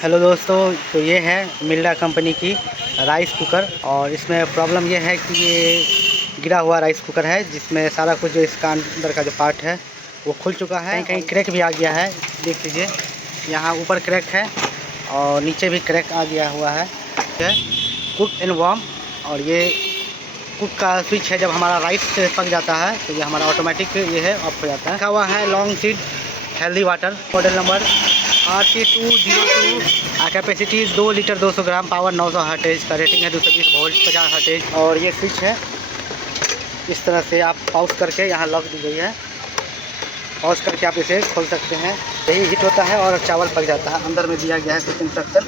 Hello दोस्तों, तो ये है मिल्डा कंपनी की राइस कुकर। और इसमें प्रॉब्लम ये है कि ये गिरा हुआ राइस कुकर है, जिसमें सारा कुछ जो इसका अंदर का जो पार्ट है वो खुल चुका है। कहीं कहीं क्रैक भी आ गया है, देख लीजिए। यहाँ ऊपर क्रैक है और नीचे भी क्रैक आ गया हुआ है। कुक एंड वार्म, और ये कुक का स्विच है। जब हमारा राइस पक जाता है तो ये हमारा ऑटोमेटिक ये है ऑफ हो जाता है। लिखा हुआ है long seed healthy water, model number RC202, capacity 2 litre 200 ग्राम, पावर 900 हर्टेज का, रेटिंग है 220 वोल्ट 50 हर्टेज। और ये स्विच है, इस तरह से आप पॉज करके यहाँ लॉक दी गई है, पॉज करके आप इसे खोल सकते हैं। यही हिट होता है और चावल पक जाता है। अंदर में दिया गया है कुछ इंस्ट्रक्शन,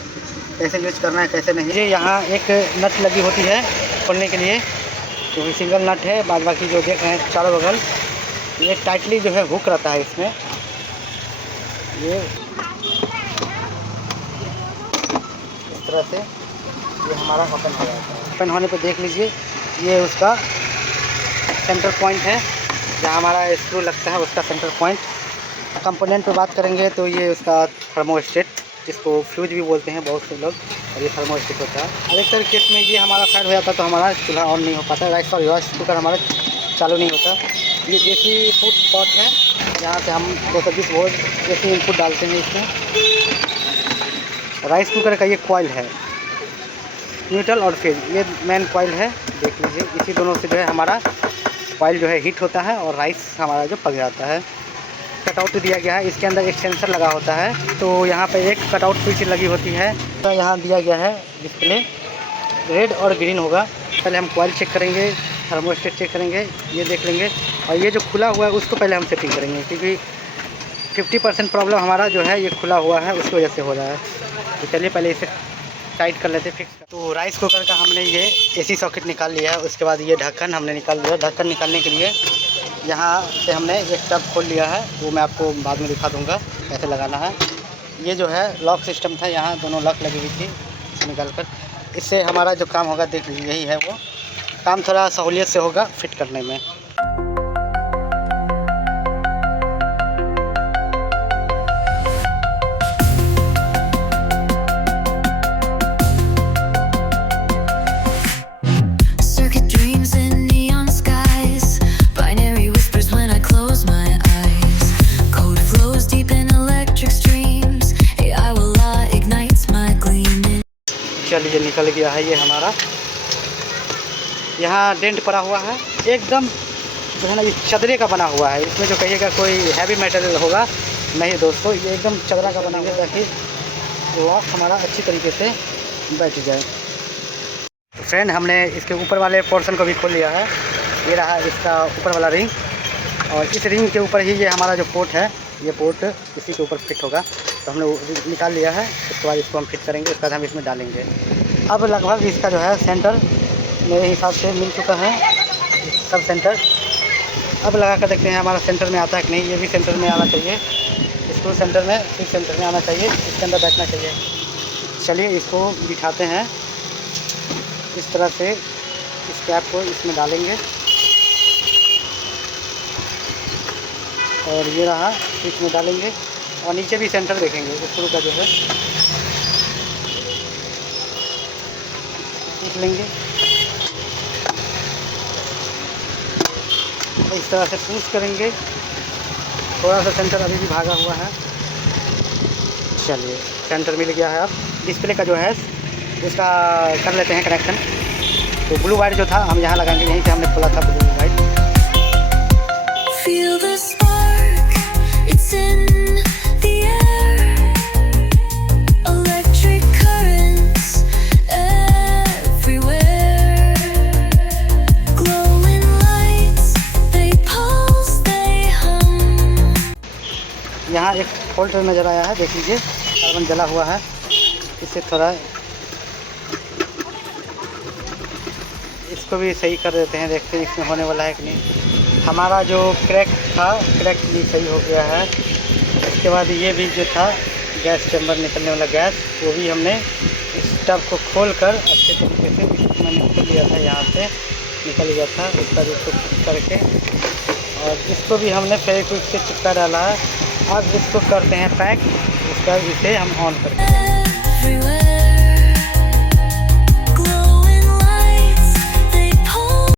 कैसे यूज करना है कैसे नहीं। ये यहाँ एक नट लगी होती है खोलने के लिए, क्योंकि सिंगल नट है। बाद बाकी जो देख रहे हैं चारों बगल ये टाइटली जो है हुक रहता है इसमें। ये इस तरह से ये हमारा ओपन हो जाता है। ओपन होने पे देख लीजिए, ये उसका सेंटर पॉइंट है, जहाँ हमारा स्क्रू लगता है उसका सेंटर पॉइंट। कंपोनेंट पे बात करेंगे तो ये उसका थर्मोस्टेट, जिसको फ्यूज भी बोलते हैं बहुत से लोग, और ये थर्मोस्टेट होता है। अधिकतर केस में ये हमारा फायर हो जाता तो हमारा चूल्हा ऑन नहीं हो पाता, राइस कुकर हमारा चालू नहीं होता। ये AC इनपुट पॉट है, यहाँ से हम 220 वोल्ट AC इनपुट डालते हैं इसमें। राइस कुकर का ये कॉइल है, न्यूट्रल और फेज, ये मेन कॉइल है, देख लीजिए। इसी दोनों से जो है हमारा कॉइल जो है हीट होता है और राइस हमारा जो पक जाता है। कटआउट दिया गया है, इसके अंदर एक सेंसर लगा होता है, तो यहाँ पे एक कटआउट स्विच लगी होती है। तो यहाँ दिया गया है डिस्प्ले, रेड और ग्रीन होगा। पहले हम कॉइल चेक करेंगे, थर्मोस्टेट चेक करेंगे, ये देख लेंगे। और ये जो खुला हुआ है उसको पहले हम सेटिंग करेंगे, क्योंकि 50% प्रॉब्लम हमारा जो है ये खुला हुआ है, उसकी वजह से हो रहा है। तो चलिए पहले इसे टाइट कर लेते फिक्स। तो राइस कुकर का हमने ये AC सॉकेट निकाल लिया है। उसके बाद ये ढक्कन हमने निकाल लिया। ढक्कन निकालने के लिए यहाँ से हमने एक टब खोल लिया है, वो मैं आपको बाद में दिखा दूँगा कैसे लगाना है। ये जो है लॉक सिस्टम था, यहाँ दोनों लॉक लगी हुई थी, निकाल कर इससे हमारा जो काम होगा देख लीजिए, यही है वो काम। थोड़ा सहूलियत से होगा फिट करने में। चलिए निकल गया है ये हमारा। यहाँ डेंट पड़ा हुआ है, एकदम जो है ना ये चदरे का बना हुआ है। इसमें जो कहिएगा कोई हैवी मेटेरियल होगा, नहीं दोस्तों, ये एकदम चदरा का बना हुआ है, ताकि लॉक हमारा अच्छी तरीके से बैठ जाए। तो फ्रेंड, हमने इसके ऊपर वाले पोर्शन को भी खोल लिया है। ये रहा इसका ऊपर वाला रिंग, और इस रिंग के ऊपर ही ये हमारा जो पोर्ट है, ये पोर्ट इसी के ऊपर फिट होगा। तो हमने निकाल लिया है। उसके बाद इसको हम फिट करेंगे, उसके बाद हम इसमें डालेंगे। अब लगभग इसका जो है सेंटर मेरे हिसाब से मिल चुका है, सब सेंटर। अब लगा कर देखते हैं हमारा सेंटर में आता है कि नहीं। ये भी सेंटर में आना चाहिए, इसको सेंटर में, ठीक सेंटर में आना चाहिए, इसके अंदर बैठना चाहिए। चलिए इसको बिठाते हैं इस तरह से। इस कैप को इसमें डालेंगे, और ये रहा स्विच में डालेंगे, और नीचे भी सेंटर देखेंगे स्क्रू का जो है, देख लेंगे। इस तरह से पुश करेंगे। थोड़ा सा सेंटर अभी भी भागा हुआ है। चलिए सेंटर मिल गया है। अब डिस्प्ले का जो है उसका कर लेते हैं कनेक्शन। तो ब्लू वाइट जो था हम यहाँ लगाएंगे, यहीं से हमने खोला था ब्लू वाइट। यहाँ एक फॉल्ट नज़र आया है, देख लीजिए, कार्बन जला हुआ है। इससे थोड़ा इसको भी सही कर देते हैं, देखते हैं इसमें होने वाला है कि नहीं। हमारा जो क्रैक था, क्रैक भी सही हो गया है। इसके बाद ये भी जो था गैस चैम्बर निकलने वाला गैस, वो भी हमने इस टब को खोल कर अच्छे तरीके से इसको मैंने खोल लिया था, यहाँ से निकल गया था उसका जो करके। और इसको भी हमने फेविक्विक से चिपका डाला है। अब इसको करते हैं पैक, उसका इसे हम ऑन करते हैं।